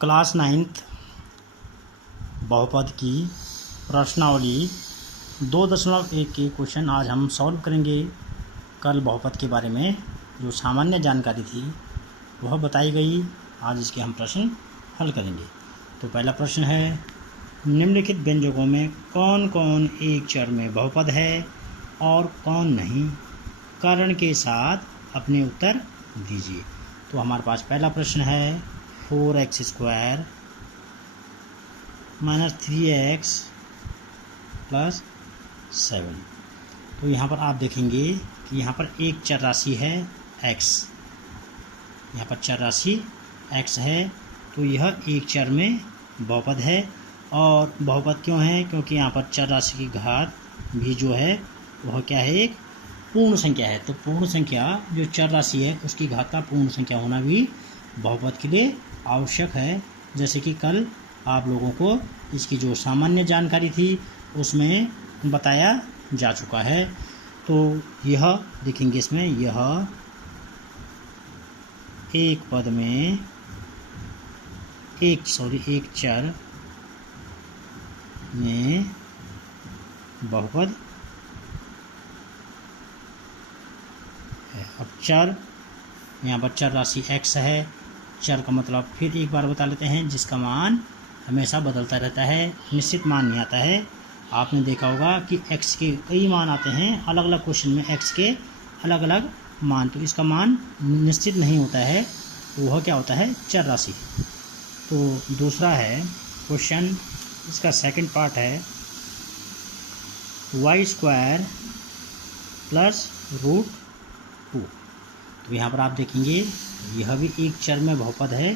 Class 9th बहुपद की प्रश्नावली 2.1 के क्वेश्चन आज हम सॉल्व करेंगे। कल बहुपद के बारे में जो सामान्य जानकारी थी वह बताई गई, आज इसके हम प्रश्न हल करेंगे। तो पहला प्रश्न है, निम्नलिखित व्यंजकों में कौन कौन एक चर में बहुपद है और कौन नहीं, कारण के साथ अपने उत्तर दीजिए। तो हमारे पास पहला प्रश्न है 4x² - 3x + 7। तो यहाँ पर आप देखेंगे कि यहाँ पर एक चर राशि है x, यहाँ पर चर राशि x है, तो यह एक चर में बहुपद है। और बहुपद क्यों है? क्योंकि यहाँ पर चर राशि की घात भी जो है वह क्या है, एक पूर्ण संख्या है। तो पूर्ण संख्या जो चर राशि है उसकी घात का पूर्ण संख्या होना भी बहुपद के लिए आवश्यक है। जैसे कि कल आप लोगों को इसकी जो सामान्य जानकारी थी उसमें बताया जा चुका है। तो यह देखेंगे, इसमें यह एक पद में एक चर में बहुपद है। अब चर, यहाँ पर चर राशि x है। चर का मतलब फिर एक बार बता लेते हैं, जिसका मान हमेशा बदलता रहता है, निश्चित मान नहीं आता है। आपने देखा होगा कि x के कई मान आते हैं, अलग अलग क्वेश्चन में x के अलग अलग मान, तो इसका मान निश्चित नहीं होता है, वह क्या होता है, चर राशि। तो दूसरा है क्वेश्चन, इसका सेकंड पार्ट है y² + √2। तो यहाँ पर आप देखेंगे यह भी एक चर में बहुपद है।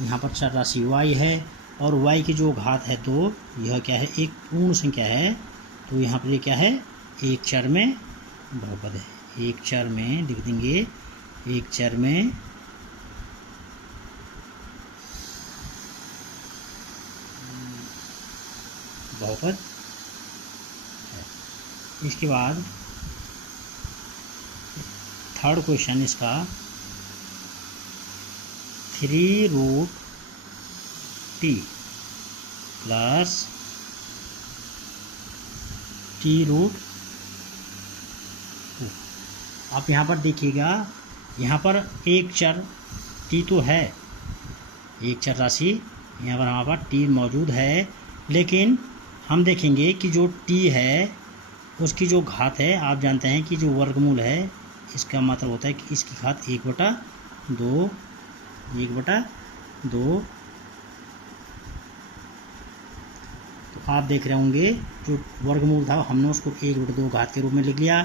यहाँ पर चर राशि y है और y की जो घात है 2, यह क्या है, एक पूर्ण संख्या है। तो यहाँ पर ये क्या है, एक चर में बहुपद है। एक चर में लिख देंगे, एक चर में बहुपद है। इसके बाद थर्ड क्वेश्चन इसका 3√t + t√2। आप यहाँ पर देखिएगा, यहाँ पर एक चर t तो है, एक चर राशि यहाँ पर हमारे पास t मौजूद है, लेकिन हम देखेंगे कि जो t है उसकी जो घात है, आप जानते हैं कि जो वर्गमूल है इसका मतलब होता है कि इसकी घात 1/2। तो आप देख रहे होंगे जो वर्गमूल था हमने उसको 1/2 घात के रूप में लिख लिया।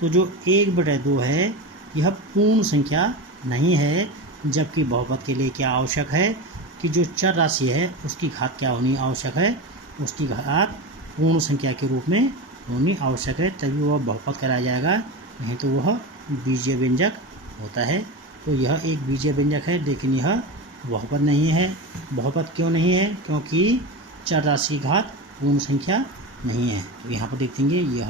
तो जो 1/2 है यह पूर्ण संख्या नहीं है, जबकि बहुपद के लिए क्या आवश्यक है कि जो चर राशि है उसकी घात क्या होनी आवश्यक है, उसकी घात पूर्ण संख्या के रूप में होनी आवश्यक है, तभी वह बहुपद कराया जाएगा, नहीं तो वह बीजीय व्यंजक होता है। तो यह एक बीजीय व्यंजक है, लेकिन यह बहुपद नहीं है। बहुपद क्यों नहीं है? क्योंकि चर राशि घात पूर्ण संख्या नहीं है। तो यहाँ पर देख देंगे यह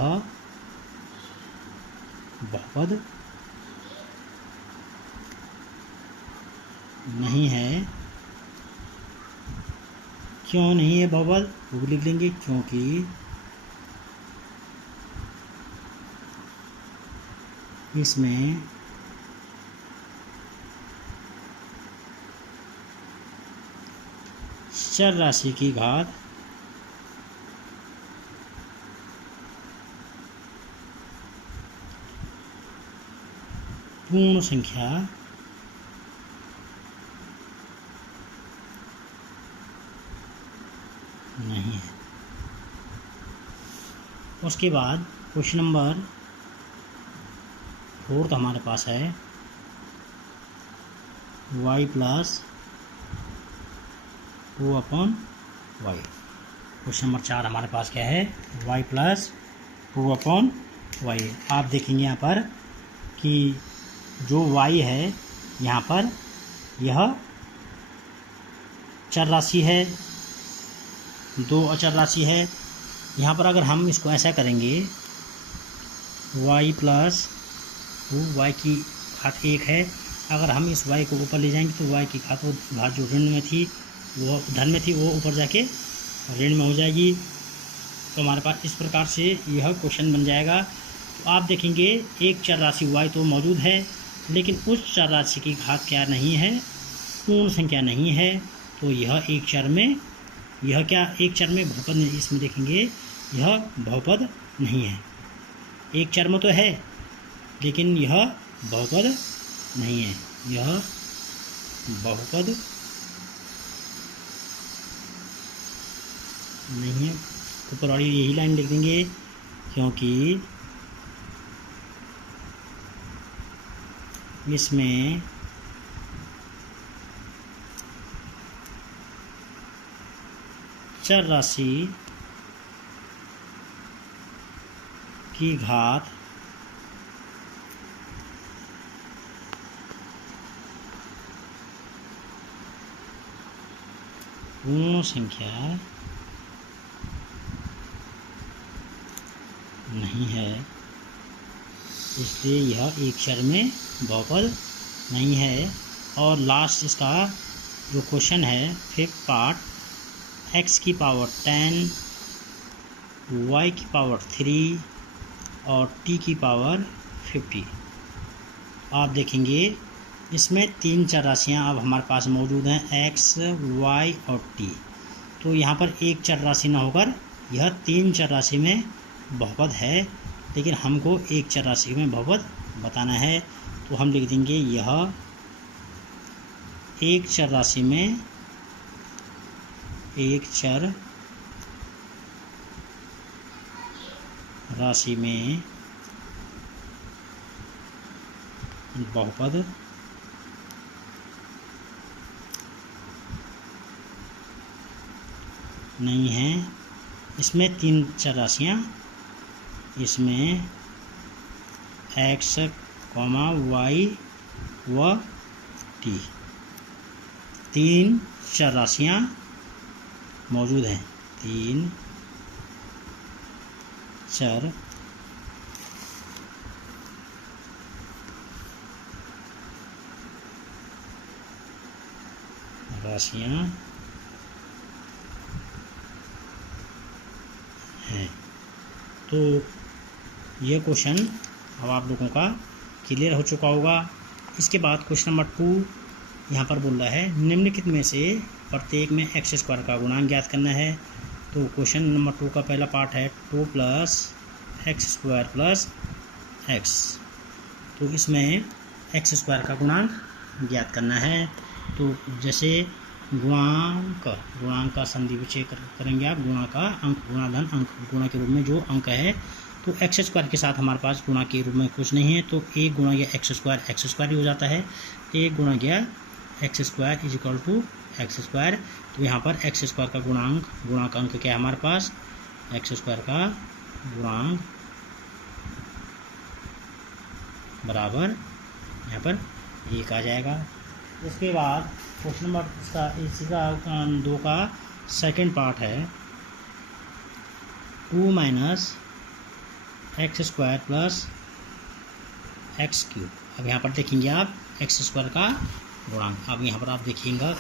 बहुपद नहीं है। क्यों नहीं है बहुपद, वो लिख लेंगे, क्योंकि इसमें चर राशि की घात पूर्ण संख्या नहीं है। उसके बाद क्वेश्चन नंबर 4 हमारे पास है y + 2/y। क्वेश्चन नंबर 4 हमारे पास क्या है, y + 2/y। आप देखेंगे यहाँ पर कि जो y है यहाँ पर यह चर राशि है, 2 अचर राशि है। यहाँ पर अगर हम इसको ऐसा करेंगे, y + 2y की घात 1 है, अगर हम इस y को ऊपर ले जाएंगे तो y की घात जो ऋण में थी वो धन में थी वो ऊपर जाके ऋण में हो जाएगी। तो हमारे पास इस प्रकार से यह क्वेश्चन बन जाएगा। तो आप देखेंगे एक चर राशि y तो मौजूद है, लेकिन उस चर राशि की घात क्या नहीं है, पूर्ण संख्या नहीं है। तो यह एक चर में, यह क्या एक चर में बहुपद नहीं, इसमें देखेंगे यह बहुपद नहीं है। एक चर में तो है लेकिन यह बहुपद नहीं है, यह बहुपद नहीं है। ऊपर वाली यही लाइन लिख देंगे, क्योंकि इसमें चर राशि की घात पूर्ण संख्या नहीं है, इसलिए यह एक चर में बहुपद नहीं है। और लास्ट इसका जो क्वेश्चन है फिफ्थ पार्ट, x की पावर 10, y की पावर 3 और t की पावर 50। आप देखेंगे इसमें तीन चर राशियाँ अब हमारे पास मौजूद हैं, x, y और t। तो यहाँ पर एक चर राशि न होकर यह तीन चर राशि में बहुपद है, लेकिन हमको एक चर राशि में बहुपद बताना है। तो हम लिख देंगे यह एक चर राशि में, एक चर राशि में बहुपद नहीं है। इसमें तीन चर राशियाँ, इसमें x, y व t तीन चर राशियाँ मौजूद हैं। तीन चर राशियाँ हैं। तो ये क्वेश्चन अब आप लोगों का क्लियर हो चुका होगा। इसके बाद क्वेश्चन नंबर 2 यहाँ पर बोल रहा है निम्नलिखित में से प्रत्येक में x स्क्वायर का गुणांक ज्ञात करना है। तो क्वेश्चन नंबर 2 का पहला पार्ट है 2 + x स्क्वायर + x। तो इसमें x स्क्वायर का गुणांक ज्ञात करना है। तो जैसे गुणांक का संधि विच्छेद करेंगे आप, गुणा का अंक, गुणा धन अंक, गुणा के रूप में जो अंक है, तो x स्क्वायर के साथ हमारे पास गुणा के रूप में कुछ नहीं है। तो एक गुणा गया x स्क्वायर ही हो जाता है। एक गुणा गया x स्क्वायर = x स्क्वायर। तो यहाँ पर x स्क्वायर का गुणा का अंक क्या है हमारे पास, x स्क्वायर का गुणांक बराबर यहाँ पर 1 आ जाएगा। इसके बाद क्वेश्चन नंबर इसका 2 का सेकंड पार्ट है 2 - x स्क्वायर + x³। अब यहाँ पर देखेंगे आप x स्क्वायर का गुणांक। अब यहाँ पर आप देखिएगा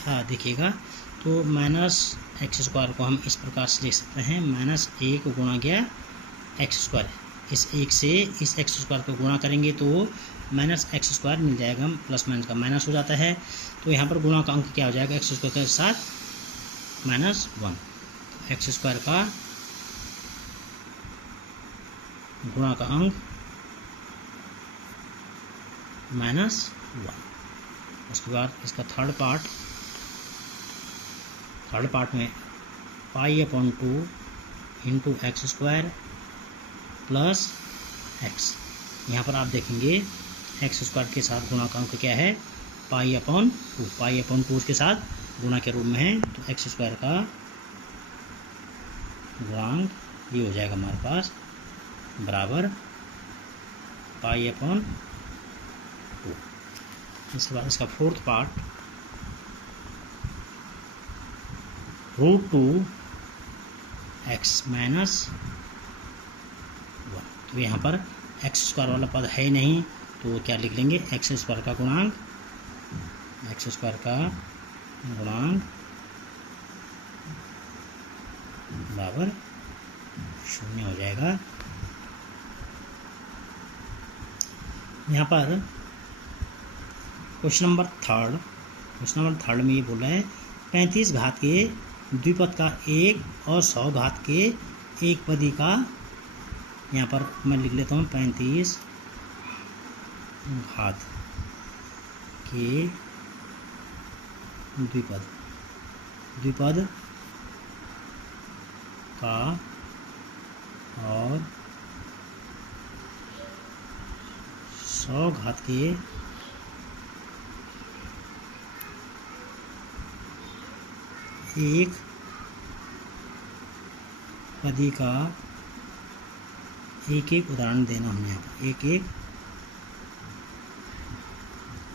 तो -x स्क्वायर को हम इस प्रकार से लिख सकते हैं, -1 गुणा गया x स्क्वायर। इस 1 से इस x स्क्वायर को गुणा करेंगे तो -x स्क्वायर मिल जाएगा, प्लस माइनस का माइनस हो जाता है। तो यहाँ पर गुणा का अंक क्या हो जाएगा, x स्क्वायर के साथ -1। x स्क्वायर का गुणा का अंक -1। उसके बाद इसका थर्ड पार्ट में π/2 × x स्क्वायर + x। यहाँ पर आप देखेंगे x स्क्वायर के साथ गुणा का अंक क्या है, π/2 उसके साथ गुणा के रूप में है। तो x स्क्वायर का गुणांक ये हो जाएगा हमारे पास बराबर π/2। इसके बाद इसका फोर्थ पार्ट √2x - 1। तो यहाँ पर x स्क्वायर वाला पद है नहीं, तो क्या लिख लेंगे, x स्क्वायर का गुणांक बराबर 0 हो जाएगा। यहाँ पर क्वेश्चन नंबर थर्ड में ये बोल रहे हैं 35 घात के द्विपद का एक और 100 घात के एक पदी का, यहाँ पर मैं लिख लेता हूँ 35 घात के द्विपद का और 100 घात के एक पदी का एक एक उदाहरण देना हमें यहाँ पर, एक एक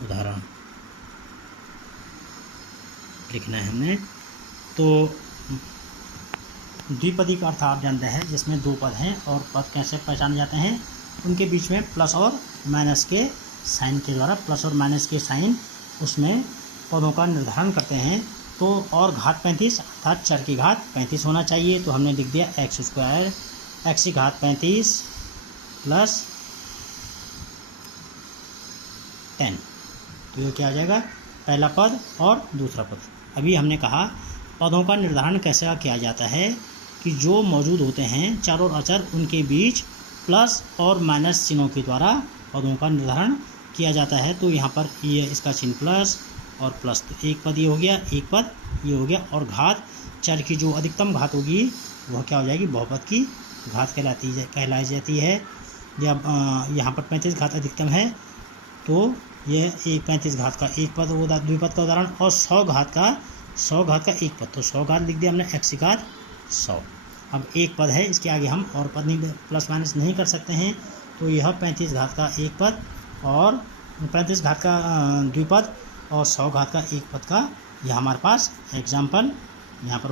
उदाहरण लिखना है हमने। तो द्विपदी का अर्थ आप जानते हैं जिसमें दो पद हैं और पद कैसे पहचाने जाते हैं, उनके बीच में प्लस और माइनस के साइन के द्वारा, प्लस और माइनस के साइन उसमें पदों का निर्धारण करते हैं। तो और घात 35 अर्थात चर की घात 35 होना चाहिए, तो हमने लिख दिया x स्क्वायर x की घात 35 प्लस 10। तो ये क्या आ जाएगा, पहला पद और दूसरा पद। अभी हमने कहा पदों का निर्धारण कैसे किया जाता है कि जो मौजूद होते हैं चर और अचर उनके बीच प्लस और माइनस चिन्हों के द्वारा पदों का निर्धारण किया जाता है। तो यहाँ पर ये इसका चिन्ह प्लस और प्लस, तो एक पद ये हो गया, एक पद ये हो गया, और घात चर की जो अधिकतम घात होगी वह क्या हो जाएगी, बहुपद की घात कहलाई जाती है। जब यहाँ पर 35 घात अधिकतम है तो यह 35 घात का एक पद द्विपद का उदाहरण, और 100 घात का एक पद, तो 100 घात लिख दिया हमने x की घात 100। अब एक पद है, इसके आगे हम और पद नहीं प्लस माइनस नहीं कर सकते हैं, तो यह 35 घात का एक पद और 35 घात का द्विपद और 100 घात का एक पद का यह हमारे पास एग्जाम्पल यहाँ पर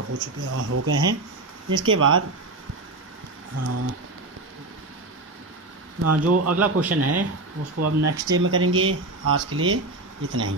हो गए हैं। इसके बाद जो अगला क्वेश्चन है उसको अब नेक्स्ट डे में करेंगे। आज के लिए इतना ही।